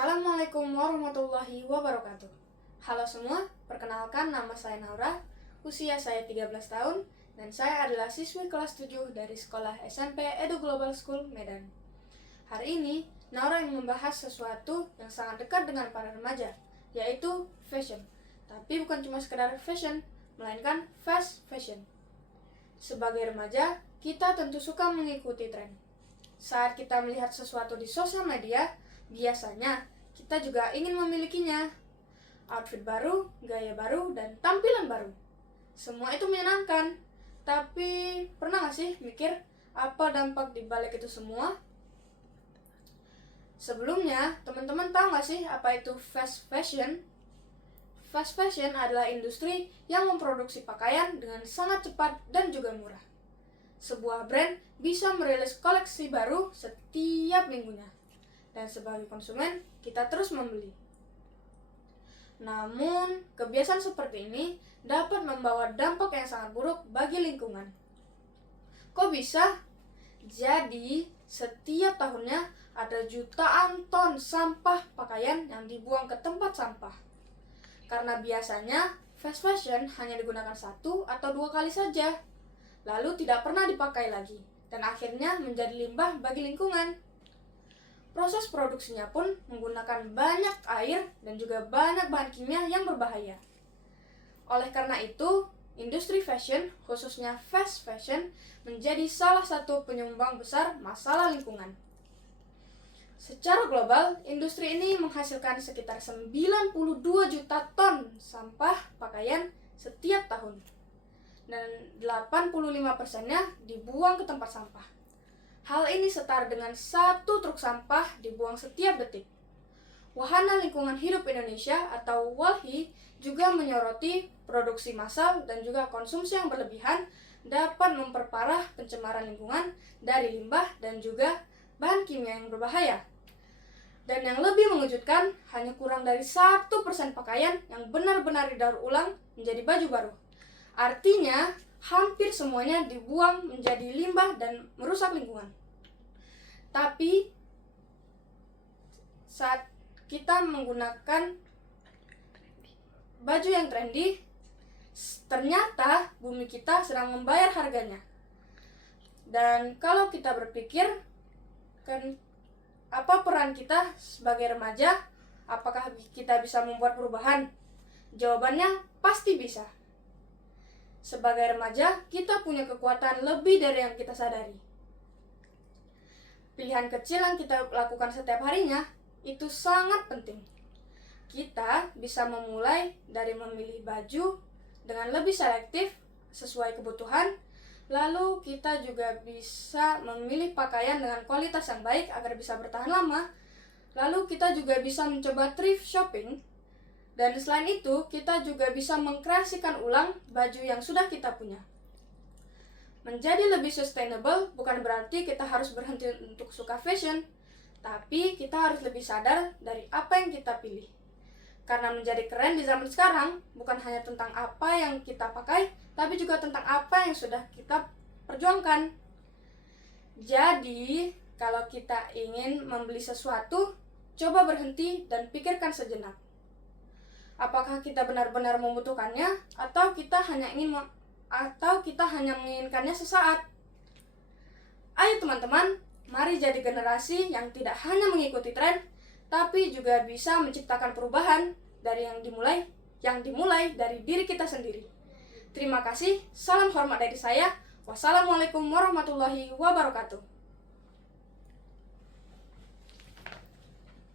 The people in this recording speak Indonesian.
Assalamualaikum warahmatullahi wabarakatuh. Halo semua, perkenalkan nama saya Naura, usia saya 13 tahun, dan saya adalah siswi kelas 7 dari sekolah SMP Edu Global School Medan. Hari ini, Naura ingin membahas sesuatu yang sangat dekat dengan para remaja, yaitu fashion. Tapi bukan cuma sekedar fashion, melainkan fast fashion. Sebagai remaja, kita tentu suka mengikuti tren. Saat kita melihat sesuatu di sosial media, biasanya kita juga ingin memilikinya. Outfit baru, gaya baru, dan tampilan baru. Semua itu menyenangkan. Tapi pernah gak sih mikir apa dampak di balik itu semua? Sebelumnya, teman-teman tahu gak sih apa itu fast fashion? Fast fashion adalah industri yang memproduksi pakaian dengan sangat cepat dan juga murah. Sebuah brand bisa merilis koleksi baru setiap minggunya. Dan sebagai konsumen, kita terus membeli. Namun, kebiasaan seperti ini dapat membawa dampak yang sangat buruk bagi lingkungan. Kok bisa? Jadi, setiap tahunnya ada jutaan ton sampah pakaian yang dibuang ke tempat sampah. Karena biasanya, fast fashion hanya digunakan 1 atau 2 kali saja, lalu tidak pernah dipakai lagi, dan akhirnya menjadi limbah bagi lingkungan. Proses produksinya pun menggunakan banyak air dan juga banyak bahan kimia yang berbahaya. Oleh karena itu, industri fashion, khususnya fast fashion, menjadi salah satu penyumbang besar masalah lingkungan. Secara global, industri ini menghasilkan sekitar 92 juta ton sampah pakaian setiap tahun. Dan 85%-nya dibuang ke tempat sampah. Hal ini setara dengan 1 truk sampah dibuang setiap detik. Wahana Lingkungan Hidup Indonesia atau WALHI juga menyoroti produksi massal dan juga konsumsi yang berlebihan dapat memperparah pencemaran lingkungan dari limbah dan juga bahan kimia yang berbahaya. Dan yang lebih mengejutkan, hanya kurang dari 1% pakaian yang benar-benar didaur ulang menjadi baju baru. Artinya, hampir semuanya dibuang menjadi limbah dan merusak lingkungan. Tapi, saat kita menggunakan baju yang trendy, ternyata bumi kita sedang membayar harganya. Dan kalau kita berpikir, kan apa peran kita sebagai remaja? Apakah kita bisa membuat perubahan? Jawabannya pasti bisa. Sebagai remaja, kita punya kekuatan lebih dari yang kita sadari. Pilihan kecil yang kita lakukan setiap harinya itu sangat penting. Kita bisa memulai dari memilih baju dengan lebih selektif sesuai kebutuhan. Lalu kita juga bisa memilih pakaian dengan kualitas yang baik agar bisa bertahan lama. Lalu kita juga bisa mencoba thrift shopping. Dan selain itu, kita juga bisa mengkreasikan ulang baju yang sudah kita punya. Menjadi lebih sustainable bukan berarti kita harus berhenti untuk suka fashion, tapi kita harus lebih sadar dari apa yang kita pilih. Karena menjadi keren di zaman sekarang bukan hanya tentang apa yang kita pakai, tapi juga tentang apa yang sudah kita perjuangkan. Jadi, kalau kita ingin membeli sesuatu, coba berhenti dan pikirkan sejenak. Apakah kita benar-benar membutuhkannya atau kita hanya menginginkannya sesaat? Ayo teman-teman, mari jadi generasi yang tidak hanya mengikuti tren, tapi juga bisa menciptakan perubahan dari yang dimulai dari diri kita sendiri. Terima kasih, salam hormat dari saya. Wassalamualaikum warahmatullahi wabarakatuh.